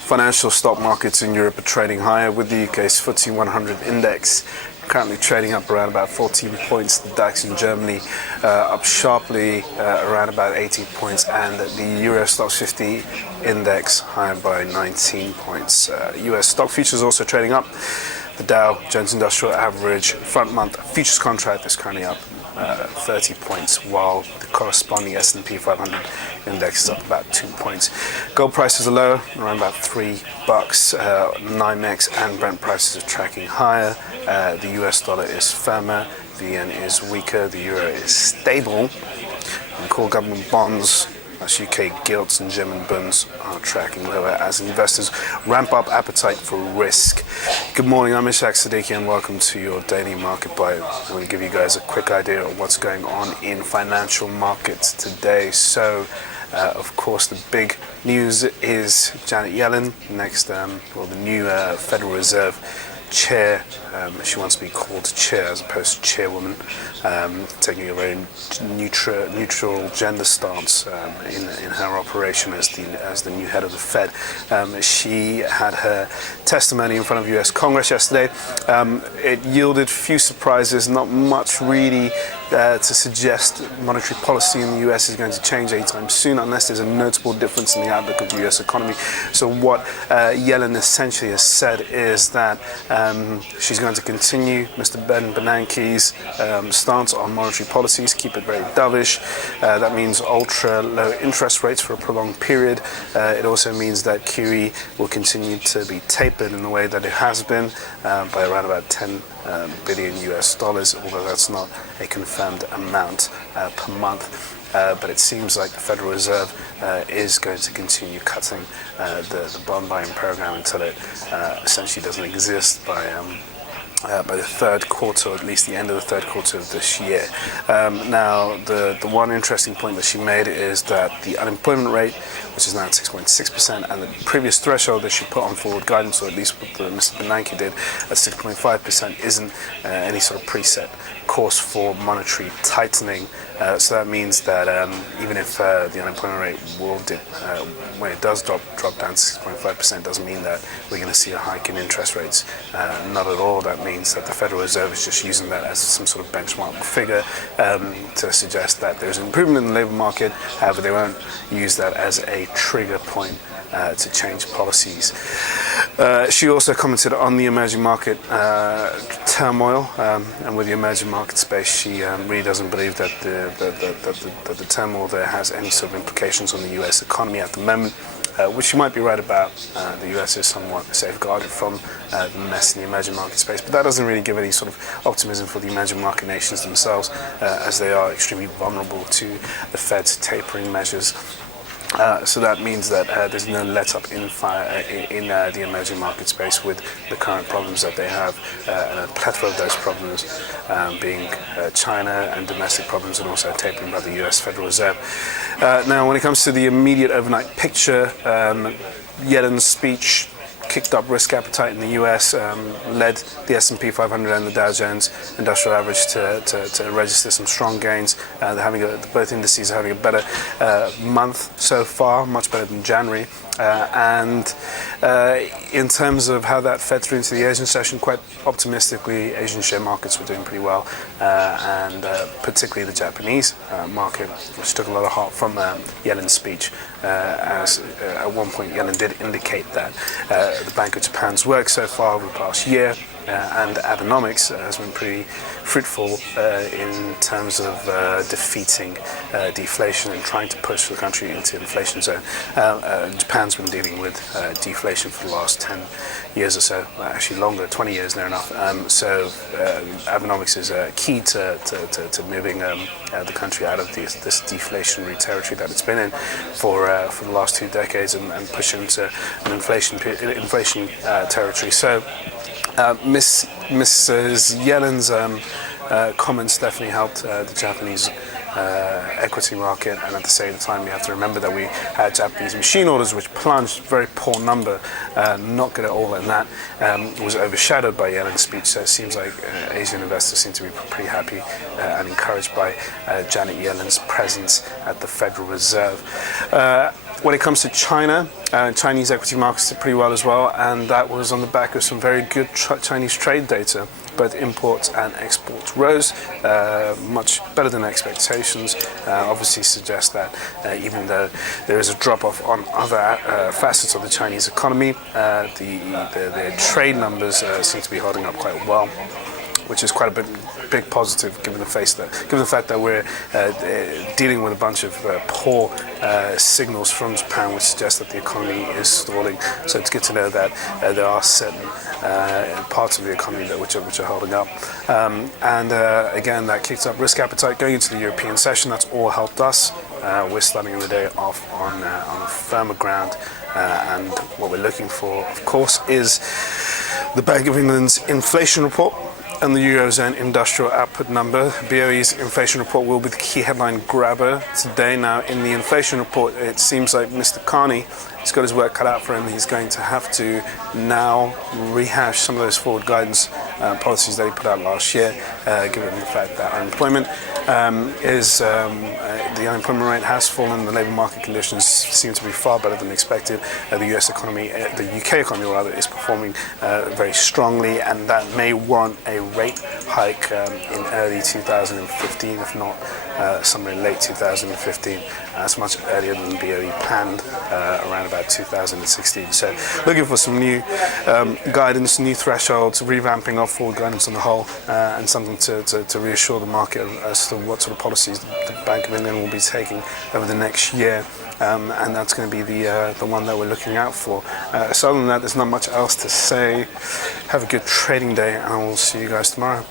Financial stock markets in Europe are trading higher, with the UK's FTSE 100 index currently trading up around about 14 points. The DAX in Germany up sharply around about 18 points, and the Euro Stoxx 50 index higher by 19 points. US stock futures also trading up. The Dow Jones Industrial Average front month futures contract is currently up 30 points, while the corresponding S&P 500 index is up about 2 points. Gold prices are low, around about $3. NYMEX and Brent prices are tracking higher. The US dollar is firmer, the yen is weaker, the euro is stable, and core government bonds, that's UK gilts and German bonds, are tracking lower as investors ramp up appetite for risk. Good morning, I'm Ishaq Siddiqi, and welcome to your daily market bite. I'm going to give you guys a quick idea of what's going on in financial markets today. So, of course, the big news is Janet Yellen, the new Federal Reserve chair. She wants to be called chair as opposed to chairwoman, taking a very neutral gender stance in her operation as the new head of the Fed. She had her testimony in front of US Congress yesterday. It yielded few surprises, not much really to suggest monetary policy in the US is going to change anytime soon, unless there's a notable difference in the outlook of the US economy. So what Yellen essentially has said is that she's going to continue Mr. Ben Bernanke's stance on monetary policies, keep it very dovish. That means ultra low interest rates for a prolonged period. It also means that QE will continue to be tapered in the way that it has been by around about 10 billion US dollars, although that's not a confirmed amount per month. But it seems like the Federal Reserve is going to continue cutting the bond buying program until it essentially doesn't exist by the third quarter, or at least the end of the third quarter of this year. Now, the one interesting point that she made is that the unemployment rate, which is now at 6.6%, and the previous threshold that she put on forward guidance, or at least what Mr. Bernanke did at 6.5%, isn't any sort of preset course for monetary tightening. So that means that even if the unemployment rate when it does drop down to 6.5%, doesn't mean that we're going to see a hike in interest rates. Not at all. That means that the Federal Reserve is just using that as some sort of benchmark figure to suggest that there's an improvement in the labour market. However, they won't use that as a trigger point to change policies. She also commented on the emerging market turmoil, and with the emerging market space, she really doesn't believe that the turmoil there has any sort of implications on the US economy at the moment, which she might be right about. The US is somewhat safeguarded from the mess in the emerging market space, but that doesn't really give any sort of optimism for the emerging market nations themselves, as they are extremely vulnerable to the Fed's tapering measures. So that means that there's no let-up in the emerging market space with the current problems that they have, and a plethora of those problems being China and domestic problems, and also tapering by the US Federal Reserve. Now, when it comes to the immediate overnight picture, Yellen's speech kicked up risk appetite in the US, led the S&P 500 and the Dow Jones Industrial Average to register some strong gains. Both indices are having a better month so far, much better than January. And in terms of how that fed through into the Asian session, quite optimistically, Asian share markets were doing pretty well, and particularly the Japanese market, which took a lot of heart from Yellen's speech, as at one point Yellen did indicate that the Bank of Japan's work so far over the past year and Abenomics has been pretty fruitful in terms of defeating deflation and trying to push the country into inflation zone. Japan's been dealing with deflation for the last 10 years or so, actually longer, 20 years near enough. So Abenomics is key to moving the country out of this deflationary territory that it's been in for the last 2 decades and push into an inflation territory. So Mrs. Yellen's comments definitely helped the Japanese equity market, and at the same time we have to remember that we had Japanese machine orders which plunged, very poor number, not good at all, and that was overshadowed by Yellen's speech. So it seems like Asian investors seem to be pretty happy and encouraged by Janet Yellen's presence at the Federal Reserve. When it comes to China, Chinese equity markets did pretty well as well, and that was on the back of some very good Chinese trade data. Both imports and exports rose, much better than expectations. Obviously suggests that even though there is a drop-off on other facets of the Chinese economy, the trade numbers seem to be holding up quite well, which is quite a big positive given the fact that we're dealing with a bunch of poor signals from Japan, which suggests that the economy is stalling. So it's good to know that there are certain parts of the economy which are holding up. Again, that kicked up risk appetite going into the European session. That's all helped us. We're starting the day off on a firmer ground, and what we're looking for, of course, is the Bank of England's inflation report and the Eurozone industrial output number. BOE's inflation report will be the key headline grabber today. Now, in the inflation report, it seems like Mr. Carney has got his work cut out for him. He's going to have to now rehash some of those forward guidance policies that he put out last year, given the fact that unemployment the unemployment rate has fallen. The labour market conditions seem to be far better than expected. The US economy, the UK economy rather, is performing very strongly, and that may warrant a rate hike in early 2015, if not somewhere in late 2015. That's much earlier than BOE planned, around about 2016. So looking for some new guidance, new thresholds, revamping of forward guidance on the whole, and something to reassure the market as to what sort of policies the Bank of England will be taking over the next year. And that's going to be the one that we're looking out for. So other than that, there's not much else to say. Have a good trading day, and I will see you guys tomorrow.